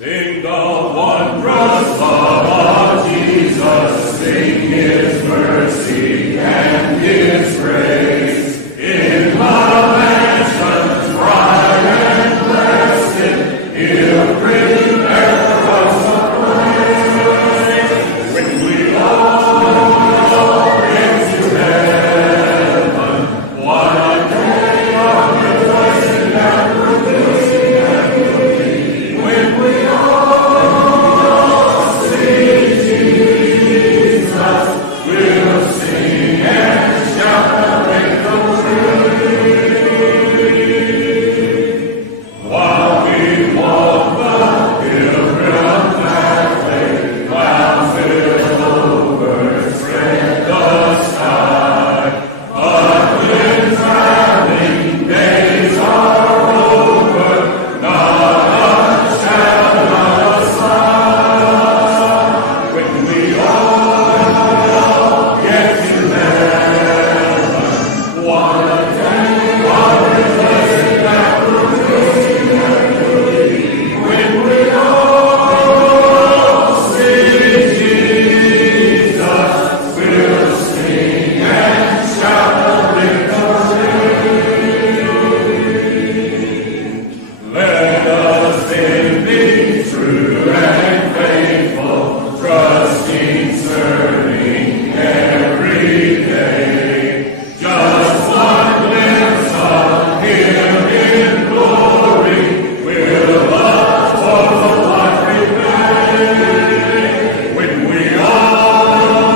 Sing the wondrous love of Jesus, sing his mercy and his grace. In the mansions bright and blessed, he'll prepare us a place. When we all get to heaven, what a day of rejoicing and rejoicing and rejoicing. When we all see Jesus, we'll sing and shout and while we walk the pilgrim pathway, clouds will overspread the sky. But when traveling days are over, not a shadow of sigh. When we all get to heaven, what a day of rejoicing and rejoicing and rejoicing. When we all see Jesus, we'll sing and shout victory. Let us then be true and faithful, trusting, serving every day. Just one glimpse of him in glory will a total life repay. When we all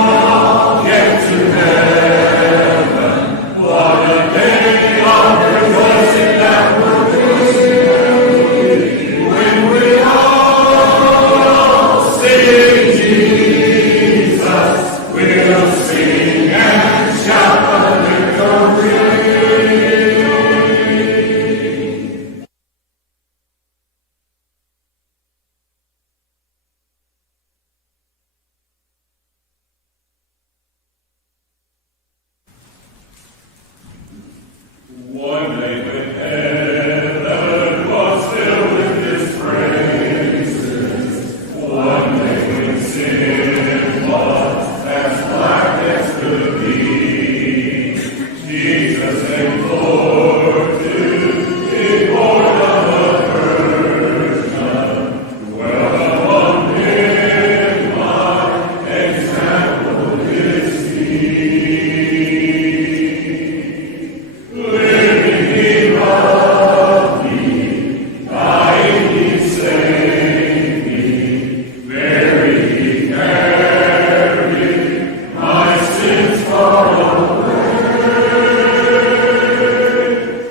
get to heaven, what a day of rejoicing and rejoicing and rejoicing. When we all see Jesus, we'll sing and shout victory. One day when heaven was filled with his praises, one day when sin was as black as could be, Jesus implored to be born of a virgin, dwell among him, my example is he. Living he loved me, dying he saved me, buried he carried my sins far away,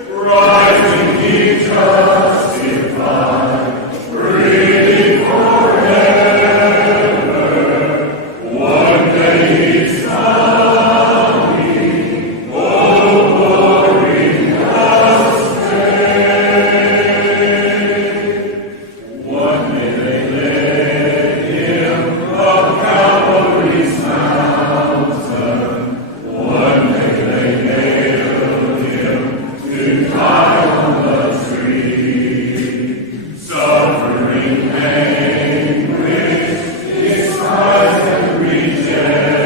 rising he justified, breathing forever. One day he's coming, oh glory us day. One day they led him up Calvary's mountain. One day they nailed him to die on the tree. Suffering, anguish, despised and rejected,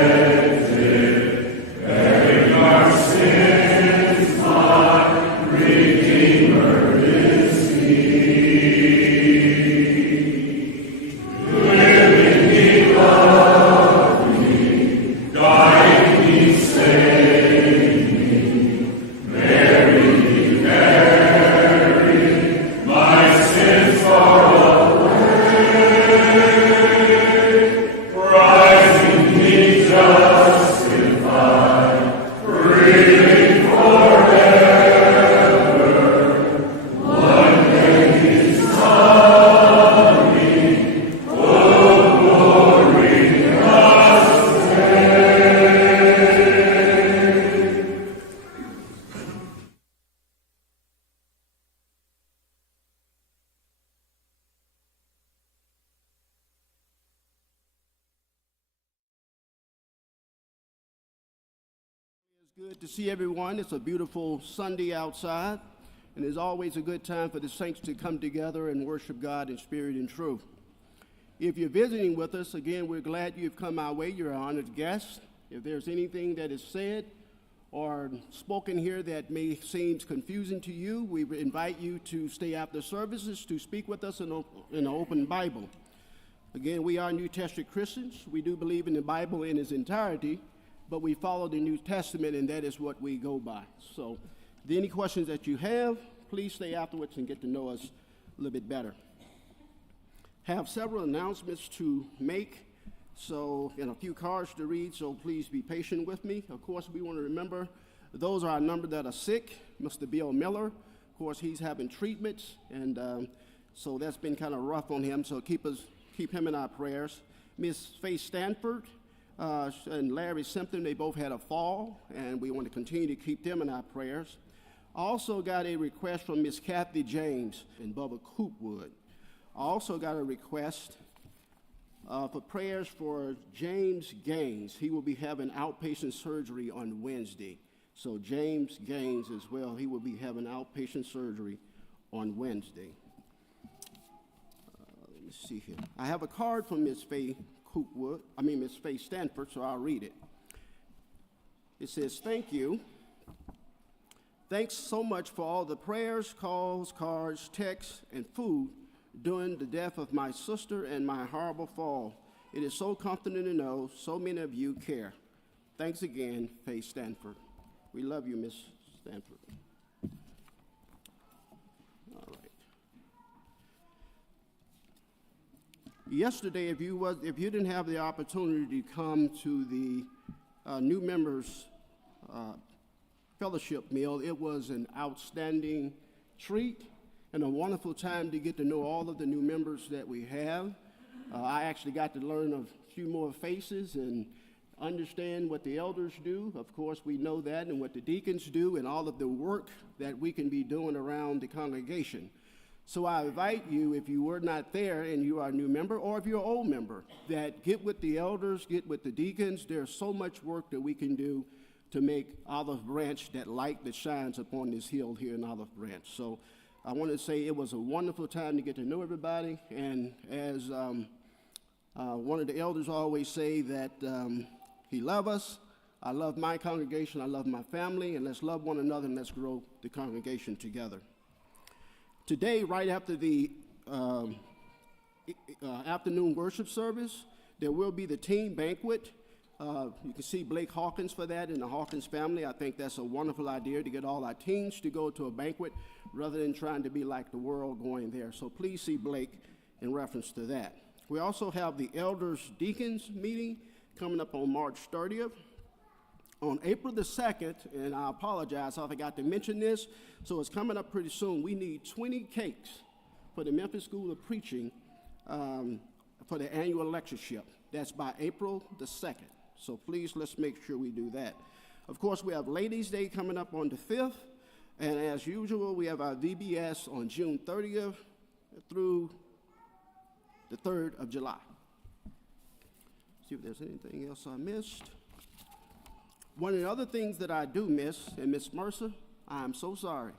bearing our sins, my Redeemer is he. Living he loved me, dying he saved me, buried he carried my sins far away, rising he justified, breathing forever. One day he's coming, oh glory us day. It's good to see everyone. It's a beautiful Sunday outside, and it's always a good time for the saints to come together and worship God in spirit and truth. If you're visiting with us, again, we're glad you've come our way. You're an honored guest. If there's anything that is said or spoken here that may seem confusing to you, we invite you to stay after services to speak with us in an open Bible. Again, we are New Testament Christians. We do believe in the Bible in its entirety, but we follow the New Testament, and that is what we go by. So, if there are any questions that you have, please stay afterwards and get to know us a little bit better. Have several announcements to make, and a few cards to read, so please be patient with me. Of course, we want to remember those are our number that are sick. Mr. Bill Miller, of course, he's having treatments, and so that's been kind of rough on him, so keep him in our prayers. Miss Faith Stanford and Larry Simpson, they both had a fall, and we want to continue to keep them in our prayers. I also got a request from Miss Kathy James and Bubba Coopwood. I also got a request for prayers for James Gaines. He will be having outpatient surgery on Wednesday. So James Gaines as well, he will be having outpatient surgery on Wednesday. Let me see here. I have a card from Miss Faith Stanford, so I'll read it. It says, "Thank you. Thanks so much for all the prayers, calls, cards, texts, and food during the death of my sister and my horrible fall. It is so comforting to know so many of you care. Thanks again, Faith Stanford." We love you, Miss Stanford. All right. Yesterday, if you didn't have the opportunity to come to the new members fellowship meal, it was an outstanding treat and a wonderful time to get to know all of the new members that we have. I actually got to learn a few more faces and understand what the elders do. Of course, we know that, and what the deacons do, and all of the work that we can be doing around the congregation. So I invite you, if you were not there and you are a new member, or if you're an old member, that get with the elders, get with the deacons. There's so much work that we can do to make Olive Branch that light that shines upon this hill here in Olive Branch. So I want to say it was a wonderful time to get to know everybody, and as one of the elders always say, that he loves us, I love my congregation, I love my family, and let's love one another and let's grow the congregation together. Today, right after the afternoon worship service, there will be the team banquet. You can see Blake Hawkins for that and the Hawkins family. I think that's a wonderful idea to get all our teens to go to a banquet rather than trying to be like the world going there. So please see Blake in reference to that. We also have the Elders Deacons meeting coming up on March 30th. On April the 2nd, and I apologize, I forgot to mention this, so it's coming up pretty soon. We need 20 cakes for the Memphis School of Preaching for the annual lectureship. That's by April the 2nd. So please, let's make sure we do that. Of course, we have Ladies' Day coming up on the 5th, and as usual, we have our VBS on June 30th through the 3rd of July. See if there's anything else I missed. One of the other things that I do miss, and Miss Mercer, I'm so sorry.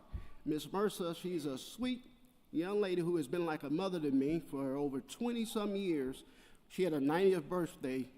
Miss Mercer, she's a sweet young lady who has been like a mother to me for over 20-some years. She had her 90th birthday